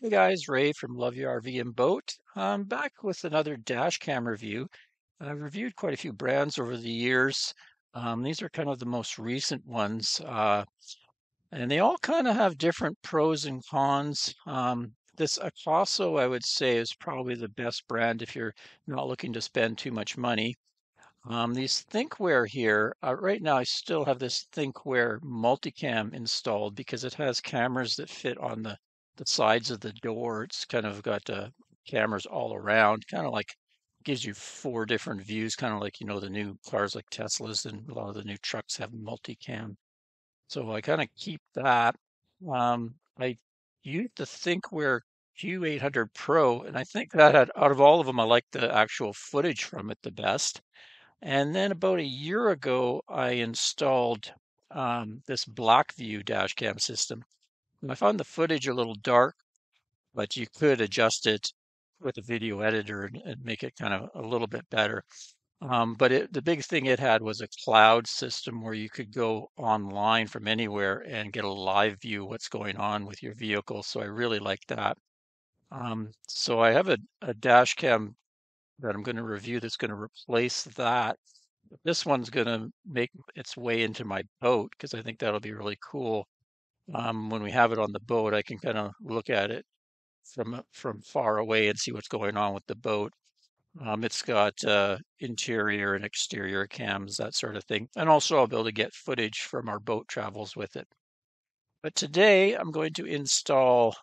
Hey guys, Ray from Love Your RV and Boat. I'm back with another dash cam review. I've reviewed quite a few brands over the years. These are kind of the most recent ones, and they all kind of have different pros and cons. This Akaso, I would say, is probably the best brand if you're not looking to spend too much money. These Thinkware here, right now I still have this Thinkware multicam installed because it has cameras that fit on the sides of the door. It's kind of got cameras all around, kind of like gives you four different views, kind of like, the new cars like Teslas and a lot of the new trucks have multicam. So I kind of keep that. I use the Thinkware Q800 Pro, and I think that out of all of them, I like the actual footage from it the best. And then about a year ago, I installed this Blackview dash cam system. And I found the footage a little dark, but you could adjust it with a video editor and make it kind of a little bit better. But the big thing it had was a cloud system where you could go online from anywhere and get a live view what's going on with your vehicle. So I really like that. So I have a dash cam that I'm going to review that's going to replace that. This one's going to make its way into my boat because I think that'll be really cool. When we have it on the boat, I can kind of look at it from far away and see what's going on with the boat. It's got interior and exterior cams, that sort of thing. And also I'll be able to get footage from our boat travels with it. But today I'm going to install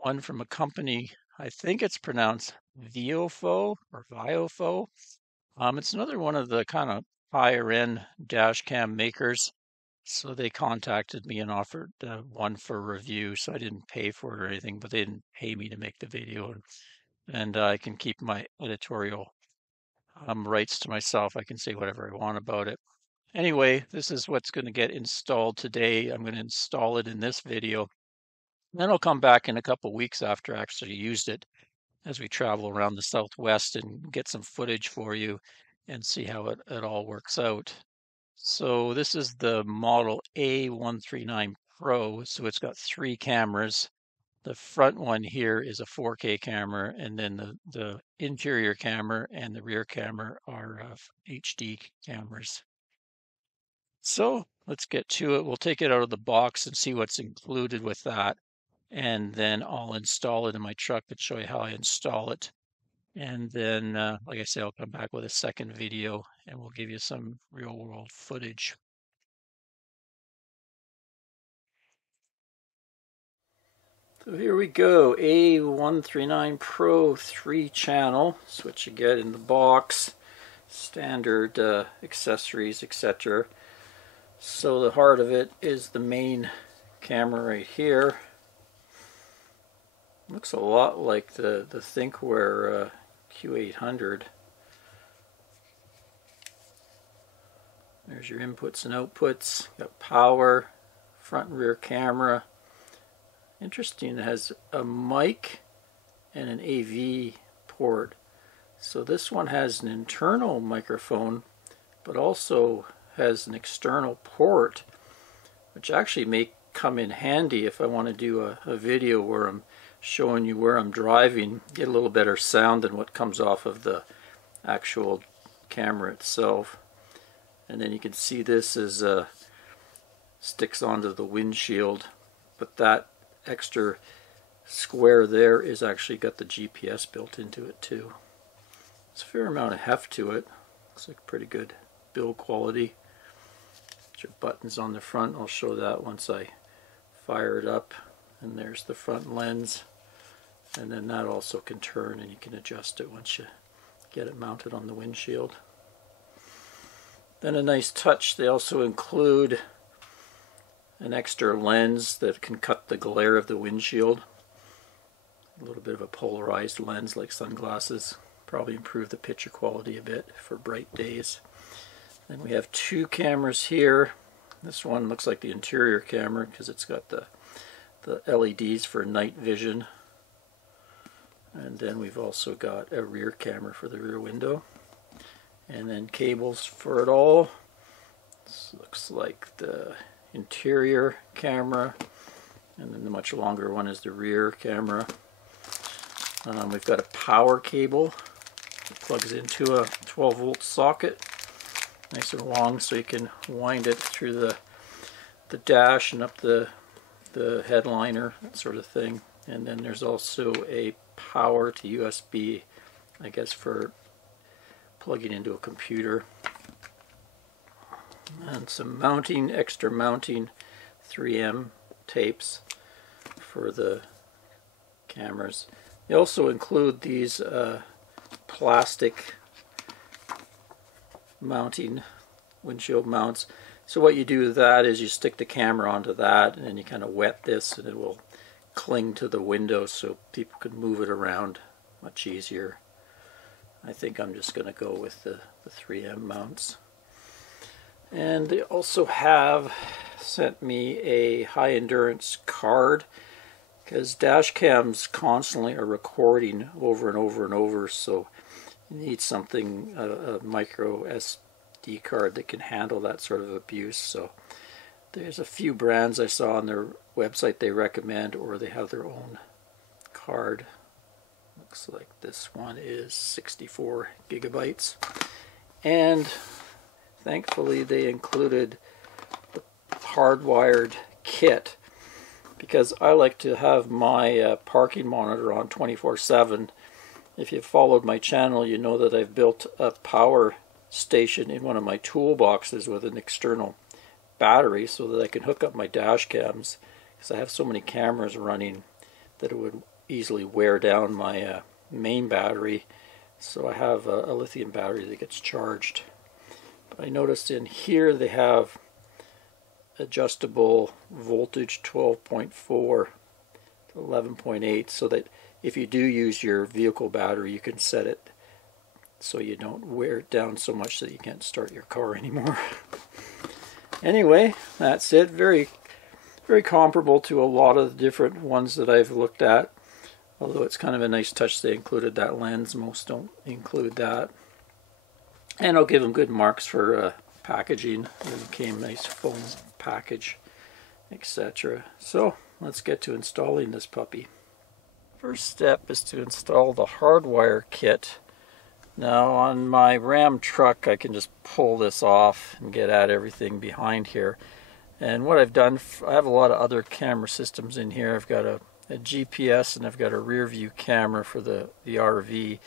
one from a company, I think it's pronounced Viofo or Viofo. It's another one of the kind of higher end dash cam makers. So they contacted me and offered one for review. So I didn't pay for it or anything, but they didn't pay me to make the video. And I can keep my editorial rights to myself. I can say whatever I want about it. Anyway, this is what's going to get installed today. I'm going to install it in this video. Then I'll come back in a couple weeks after I actually used it as we travel around the Southwest and get some footage for you and see how it all works out. So this is the model A139 Pro. So it's got three cameras. The front one here is a 4K camera, and then the interior camera and the rear camera are HD cameras. So let's get to it. We'll take it out of the box and see what's included with that. And then I'll install it in my truck and show you how I install it. And then, like I say, I'll come back with a second video and we'll give you some real world footage. So here we go, A139 Pro 3 channel. That's what you get in the box. Standard accessories, etc. So the heart of it is the main camera right here. Looks a lot like the Thinkware Q800. There's your inputs and outputs. Got power, front and rear camera. Interesting, it has a mic and an AV port. So this one has an internal microphone, but also has an external port, which actually may come in handy if I want to do a video where I'm showing you where I'm driving, get a little better sound than what comes off of the actual camera itself. And then you can see this is sticks onto the windshield, but that extra square there is actually got the GPS built into it too. It's a fair amount of heft to it. Looks like pretty good build quality. Your buttons on the front, I'll show that once I fire it up. And there's the front lens, and then that also can turn and you can adjust it once you get it mounted on the windshield. Then a nice touch, they also include an extra lens that can cut the glare of the windshield. A little bit of a polarized lens like sunglasses. Probably improve the picture quality a bit for bright days. Then we have two cameras here. This one looks like the interior camera because it's got the LEDs for night vision. And then we've also got a rear camera for the rear window. And then cables for it all. This looks like the interior camera. and then the much longer one is the rear camera. We've got a power cable that plugs into a 12-volt socket, nice and long, so you can wind it through the dash and up the headliner, that sort of thing. And then there's also a power to USB, I guess, for plugging into a computer. And some extra mounting 3M tapes for the cameras. They also include these plastic mounting windshield mounts. So what you do with that is you stick the camera onto that, and then you kind of wet this, and it will cling to the window so people can move it around much easier. I think I'm just going to go with the 3M mounts. And they also have sent me a high endurance card, because dash cams constantly are recording over and over and over, so you need something, a micro SD card that can handle that sort of abuse. So there's a few brands I saw on their website they recommend, or they have their own card. Looks like this one is 64 gigabytes. And thankfully they included the hardwired kit, because I like to have my parking monitor on 24/7. If you've followed my channel, you know that I've built a power station in one of my toolboxes with an external battery so that I can hook up my dash cams, because I have so many cameras running that it would easily wear down my main battery. So I have a lithium battery that gets charged. But I noticed in here they have adjustable voltage 12.4 to 11.8, so that if you do use your vehicle battery, you can set it so you don't wear it down so much that you can't start your car anymore. Anyway, that's it. Very, very comparable to a lot of the different ones that I've looked at, although it's kind of a nice touch they included that lens. Most don't include that. And I'll give them good marks for packaging. It came nice foam package, etc. So let's get to installing this puppy. First step is to install the hardwire kit. Now on my Ram truck I can just pull this off and get at everything behind here. And what I've done, I have a lot of other camera systems in here. I've got a GPS, and I've got a rear view camera for the RV.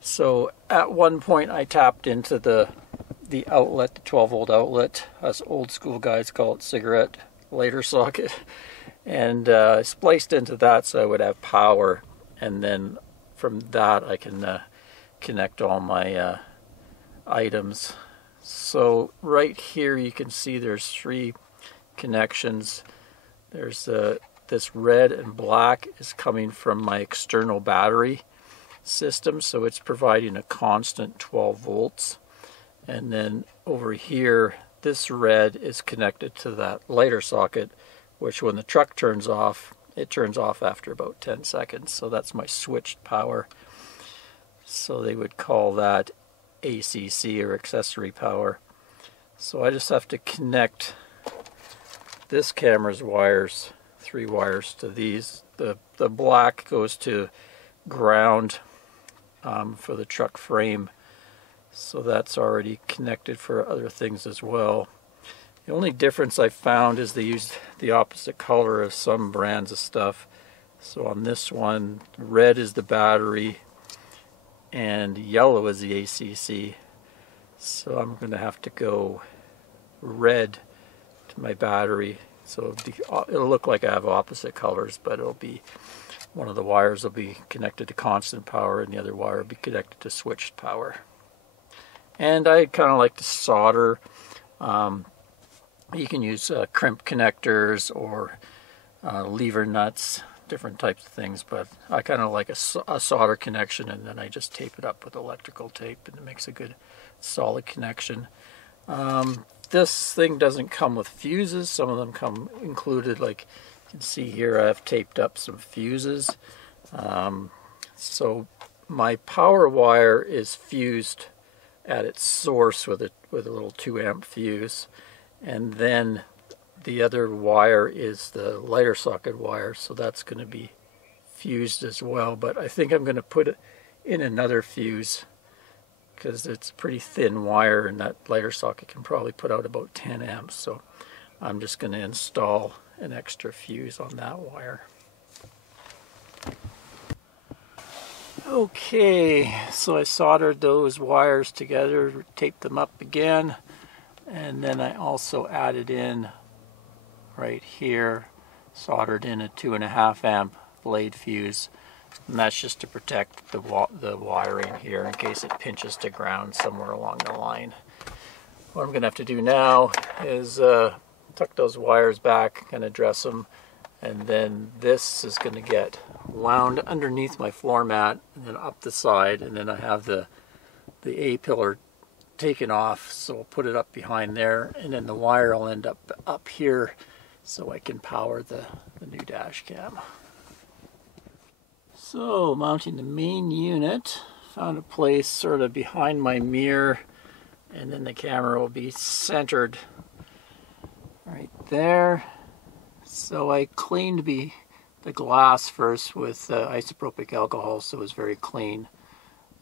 So at one point I tapped into the outlet, the 12-volt outlet, as old school guys call it, cigarette lighter socket, and I spliced into that so I would have power, and then from that I can connect all my items. So right here you can see there's 3 connections. There's this red and black is coming from my external battery system, so it's providing a constant 12 volts. And then over here, this red is connected to that lighter socket, which when the truck turns off, it turns off after about 10 seconds. So that's my switched power. So they would call that ACC, or accessory power. So I just have to connect this camera's wires, 3 wires, to these. The black goes to ground for the truck frame. So that's already connected for other things as well. The only difference I found is they used the opposite color of some brands of stuff. So on this one, red is the battery and yellow is the ACC. So I'm going to have to go red to my battery. So it'll look like I have opposite colors, but it'll be, one of the wires will be connected to constant power and the other wire will be connected to switched power. And I kind of like to solder. You can use crimp connectors or lever nuts, different types of things, but I kind of like a solder connection, and then I just tape it up with electrical tape, and it makes a good solid connection. This thing doesn't come with fuses. Some of them come included, like you can see here I've taped up some fuses. So my power wire is fused at its source with a little 2 amp fuse, and then the other wire is the lighter socket wire, so that's going to be fused as well. But I think I'm going to put in another fuse because it's a pretty thin wire, and that lighter socket can probably put out about 10 amps. So I'm just going to install an extra fuse on that wire. Okay, so I soldered those wires together, taped them up again, and then I also added in right here, soldered in a 2.5 amp blade fuse, and that's just to protect the wiring here in case it pinches to ground somewhere along the line. What I'm going to have to do now is tuck those wires back, kind of dress them, and then this is going to get wound underneath my floor mat and then up the side, and then I have the A-pillar taken off, so I'll put it up behind there, and then the wire will end up here so I can power the new dash cam. So mounting the main unit, found a place sort of behind my mirror, and then the camera will be centered right there. So I cleaned the glass first with isopropyl alcohol so it was very clean,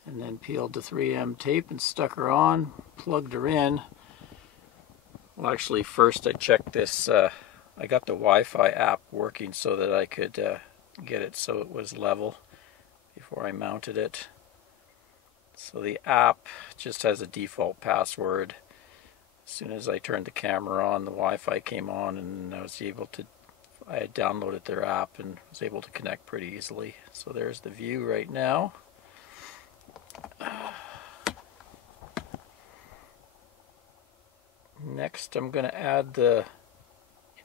and then peeled the 3M tape and stuck her on, plugged her in. Well, actually first I checked this, I got the Wi-Fi app working so that I could get it so it was level before I mounted it. So the app just has a default password. As soon as I turned the camera on, the Wi-Fi came on, and I had downloaded their app and was able to connect pretty easily. So there's the view right now. Next I'm going to add the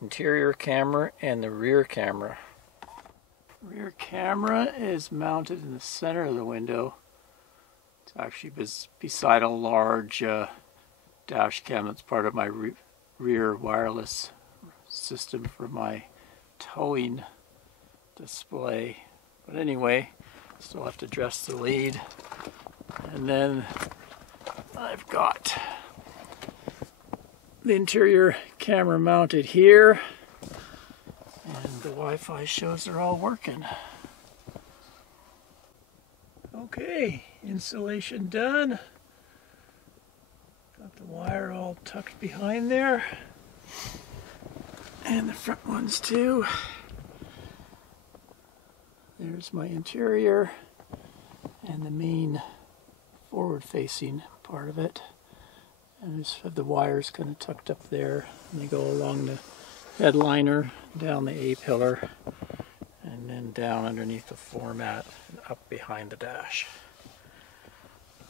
interior camera and the rear camera. Rear camera is mounted in the center of the window. It's actually beside a large dash cam that's part of my rear wireless system for my towing display. But anyway, still have to dress the lead. And then I've got the interior camera mounted here, and the Wi-Fi shows they're all working. Okay, installation done. Got the wire all tucked behind there, and the front ones too. There's my interior and the main forward-facing part of it. And I just have the wires kind of tucked up there, and they go along the headliner, down the A-pillar, and then down underneath the floor mat and up behind the dash.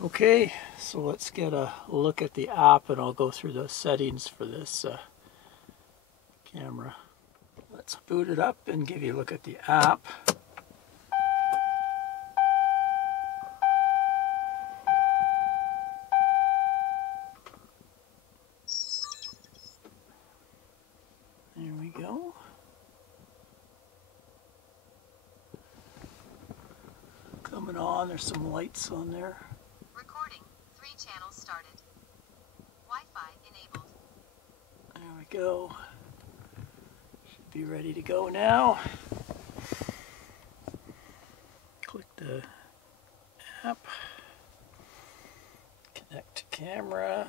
Okay, so let's get a look at the app, and I'll go through the settings for this camera. Let's boot it up and give you a look at the app. There we go. Coming on, there's some lights on there. Recording, 3 channels started. Wi-Fi enabled. There we go. Should be ready to go now. Click the app. Connect to camera.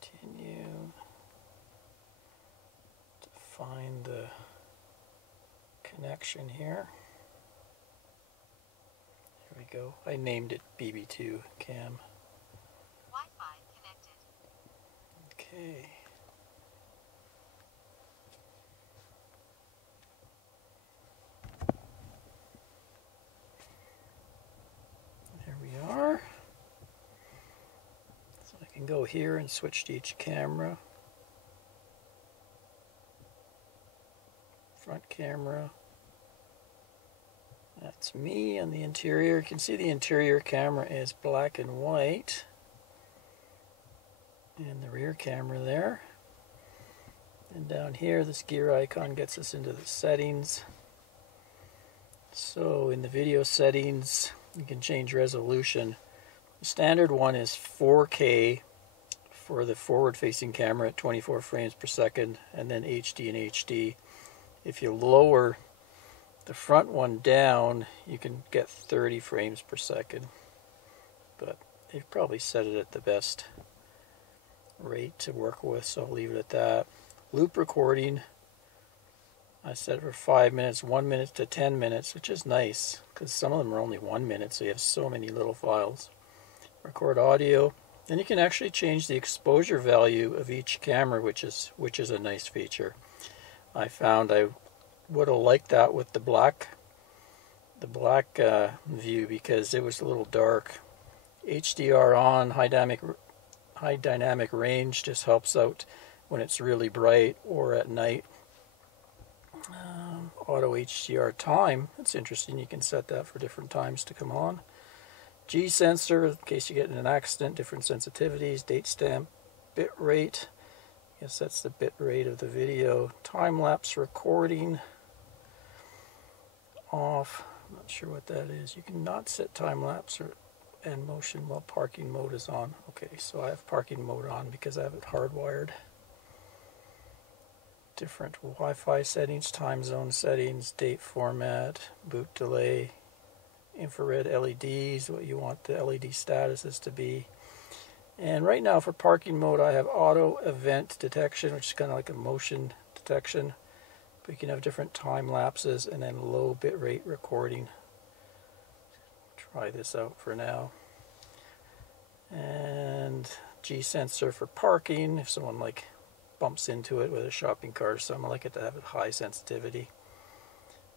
Continue. Find the connection here. There we go. I named it BB2 cam. Wi-Fi connected. Okay. There we are. So I can go here and switch to each camera. Front camera. That's me on the interior. You can see the interior camera is black and white. And the rear camera there. And down here, this gear icon gets us into the settings. So in the video settings, you can change resolution. The standard one is 4K for the forward-facing camera at 24 frames per second, and then HD and HD. If you lower the front one down, you can get 30 frames per second, but they've probably set it at the best rate to work with, so I'll leave it at that. Loop recording, I set it for 5 minutes, 1 minute to 10 minutes, which is nice because some of them are only 1 minute, so you have so many little files. Record audio, and you can actually change the exposure value of each camera, which is a nice feature. I found I would have liked that with the black view because it was a little dark. HDR on, high dynamic range just helps out when it's really bright or at night. Auto HDR time, that's interesting, you can set that for different times to come on. G sensor, in case you get in an accident, different sensitivities, date stamp, bit rate, I guess that's the bit rate of the video. Time-lapse recording, off, I'm not sure what that is. You cannot set time-lapse and motion while parking mode is on. Okay, so I have parking mode on because I have it hardwired. Different Wi-Fi settings, time zone settings, date format, boot delay, infrared LEDs, what you want the LED statuses to be. And right now for parking mode I have auto event detection, which is kind of like a motion detection. But you can have different time lapses, and then low bitrate recording. Try this out for now. And G sensor for parking, if someone like bumps into it with a shopping cart or something, I like it to have a high sensitivity.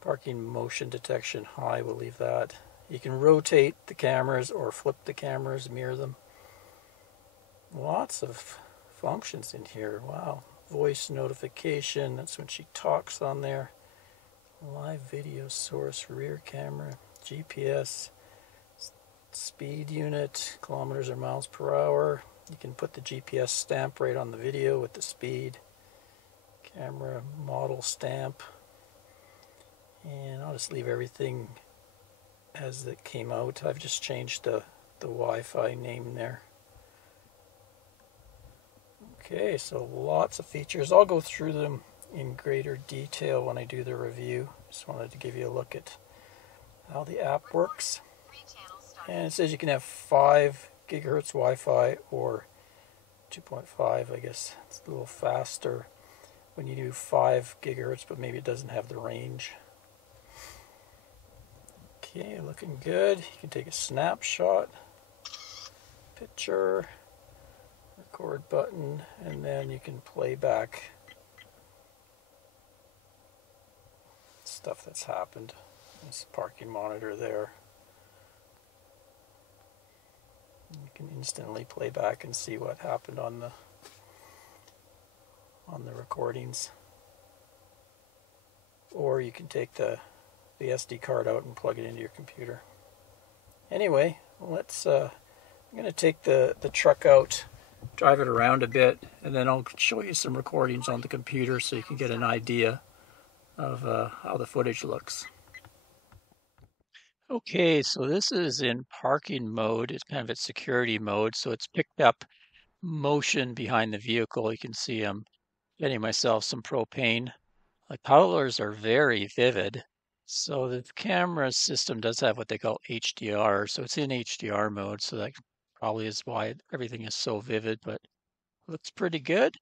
Parking motion detection high, we'll leave that. You can rotate the cameras or flip the cameras, mirror them. Lots of functions in here, wow. Voice notification, that's when she talks on there. Live video source, rear camera, GPS, speed unit, kilometers or miles per hour. You can put the GPS stamp right on the video with the speed. Camera model stamp. And I'll just leave everything as it came out. I've just changed the Wi-Fi name there. Okay, so lots of features. I'll go through them in greater detail when I do the review. Just wanted to give you a look at how the app works. And it says you can have 5 gigahertz Wi-Fi or 2.5, I guess it's a little faster when you do 5 gigahertz, but maybe it doesn't have the range. Okay, looking good. You can take a snapshot, picture, record button, and then you can play back stuff that's happened. There's a parking monitor there. You can instantly play back and see what happened on the recordings. Or you can take the SD card out and plug it into your computer. Anyway, let's I'm going to take the truck out, drive it around a bit, and then I'll show you some recordings on the computer so you can get an idea of how the footage looks. Okay, so this is in parking mode. It's kind of its security mode, so it's picked up motion behind the vehicle. You can see I'm getting myself some propane. The colors are very vivid. So the camera system does have what they call HDR, so it's in HDR mode, so that probably is why everything is so vivid, but looks pretty good.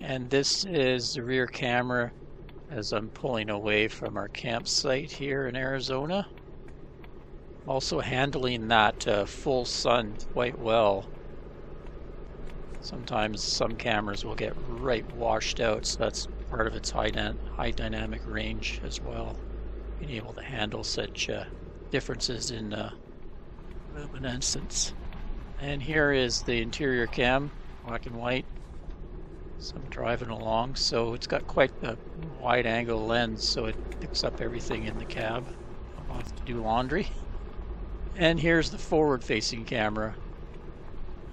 And this is the rear camera as I'm pulling away from our campsite here in Arizona. Also handling that full sun quite well. Sometimes some cameras will get right washed out, so that's part of its high dynamic range as well. Being able to handle such differences in luminescence. And here is the interior cam, black and white. So I'm driving along, so it's got quite a wide angle lens, so it picks up everything in the cab. I'll have to do laundry. And here's the forward facing camera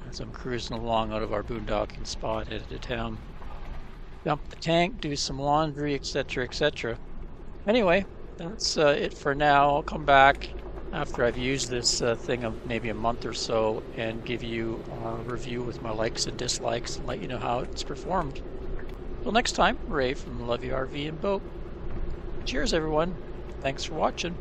as I'm cruising along out of our boondocking spot headed to town. Dump the tank, do some laundry, etc., etc. Anyway, that's it for now. I'll come back after I've used this thing of maybe a month or so and give you a review with my likes and dislikes and let you know how it's performed. Till next time, Ray from Love You RV and Boat. Cheers, everyone. Thanks for watching.